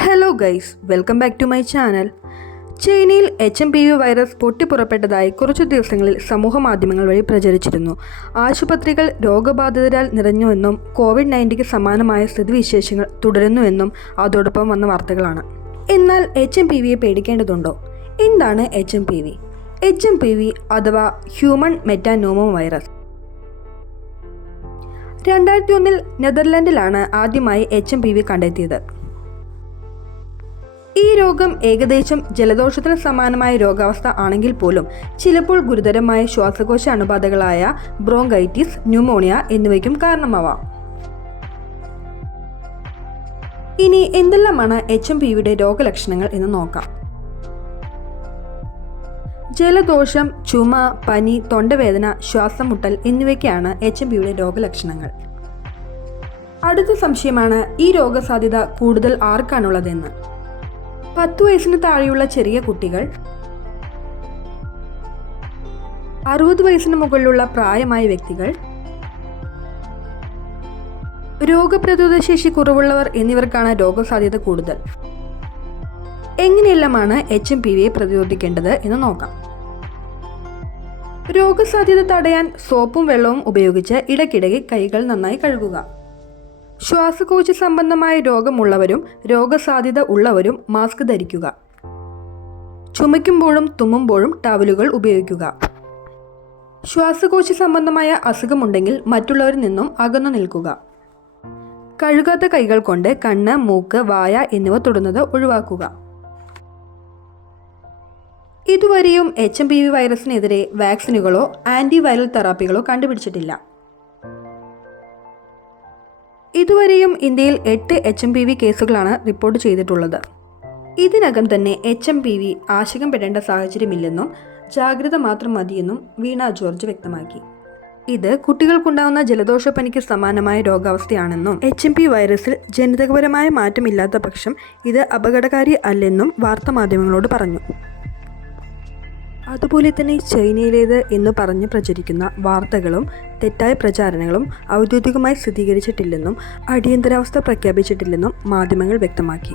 Hello guys, welcome back to my channel. ചൈനയിൽ HMPV virus പൊട്ടിപ്പുറപ്പെട്ടതായി കുറച്ചു ദിവസങ്ങളിൽ സമൂഹ മാധ്യമങ്ങൾ വഴി പ്രചരിച്ചിരുന്നു. ആശുപത്രികൾ രോഗബാധിതരാൽ നിറഞ്ഞുവെന്നും COVID-19 സമാനമായ സ്ഥിതിവിശേഷങ്ങൾ തുടരുന്നുവെന്നും അതോടൊപ്പം വന്ന വാർത്തകളാണ്. എന്നാൽ HMPVയെ പേടിക്കേണ്ടതുണ്ടോ? എന്താണ് HMPV? HMPV അഥവാ ഹ്യൂമൺ മെറ്റാനോമോ വൈറസ് 2001 നെതർലൻഡിലാണ് ആദ്യമായി HMPV കണ്ടെത്തിയത്. ഈ രോഗം ഏകദേശം ജലദോഷത്തിന് സമാനമായ രോഗാവസ്ഥ ആണെങ്കിൽ പോലും ചിലപ്പോൾ ഗുരുതരമായ ശ്വാസകോശ അണുബാധകളായ ബ്രോങ്കൈറ്റിസ്, ന്യൂമോണിയ എന്നിവയ്ക്കും കാരണമാവാം. ഇനി എന്തെല്ലാമാണ് HMPVയുടെ രോഗലക്ഷണങ്ങൾ എന്ന് നോക്കാം. ജലദോഷം, ചുമ, പനി, തൊണ്ടവേദന, ശ്വാസം മുട്ടൽ എന്നിവയ്ക്കാണ് HMPVയുടെ രോഗലക്ഷണങ്ങൾ. അടുത്ത സംശയമാണ് ഈ രോഗസാധ്യത കൂടുതൽ ആർക്കാണുള്ളതെന്ന്. 10 വയസ്സിന് താഴെയുള്ള ചെറിയ കുട്ടികൾ, 60 വയസ്സിന് മുകളിലുള്ള പ്രായമായ വ്യക്തികൾ, രോഗപ്രതിരോധ ശേഷി കുറവുള്ളവർ എന്നിവർക്കാണ് രോഗസാധ്യത കൂടുതൽ. എങ്ങനെയെല്ലാമാണ് HMPVയെ പ്രതിരോധിക്കേണ്ടത് എന്ന് നോക്കാം. രോഗസാധ്യത തടയാൻ സോപ്പും വെള്ളവും ഉപയോഗിച്ച് ഇടയ്ക്കിടെ കൈകൾ നന്നായി കഴുകുക. ശ്വാസകോശ സംബന്ധമായ രോഗമുള്ളവരും രോഗസാധ്യത ഉള്ളവരും മാസ്ക് ധരിക്കുക. ചുമയ്ക്കുമ്പോഴും തുമ്മുമ്പോഴും ടവലുകൾ ഉപയോഗിക്കുക. ശ്വാസകോശ സംബന്ധമായ അസുഖമുണ്ടെങ്കിൽ മറ്റുള്ളവരിൽ നിന്നും അകന്നു നിൽക്കുക. കഴുകാത്ത കൈകൾ കൊണ്ട് കണ്ണ്, മൂക്ക്, വായ എന്നിവ തൊടുന്നത് ഒഴിവാക്കുക. ഇതുവരെയും HMPV വൈറസിനെതിരെ വാക്സിനുകളോ ആന്റിവൈറൽ തെറാപ്പികളോ കണ്ടുപിടിച്ചിട്ടില്ല. ഇതുവരെയും ഇന്ത്യയിൽ 8 HMPV കേസുകളാണ് റിപ്പോർട്ട് ചെയ്തിട്ടുള്ളത്. ഇതിനകം തന്നെ HMPV ആശങ്കപ്പെടേണ്ട സാഹചര്യമില്ലെന്നും ജാഗ്രത മാത്രം മതിയെന്നും വീണ ജോർജ് വ്യക്തമാക്കി. ഇത് കുട്ടികൾക്കുണ്ടാകുന്ന ജലദോഷപ്പനിക്ക് സമാനമായ രോഗാവസ്ഥയാണെന്നും HMPV വൈറസിൽ ജനിതകപരമായ മാറ്റമില്ലാത്ത പക്ഷം ഇത് അപകടകാരി അല്ലെന്നും വാർത്താമാധ്യമങ്ങളോട് പറഞ്ഞു. അതുപോലെ തന്നെ ചൈനയിലേത് എന്ന് പറഞ്ഞ് പ്രചരിക്കുന്ന വാർത്തകളും തെറ്റായ പ്രചാരണങ്ങളും ഔദ്യോഗികമായി സ്ഥിരീകരിച്ചിട്ടില്ലെന്നും അടിയന്തരാവസ്ഥ പ്രഖ്യാപിച്ചിട്ടില്ലെന്നും മാധ്യമങ്ങൾ വ്യക്തമാക്കി.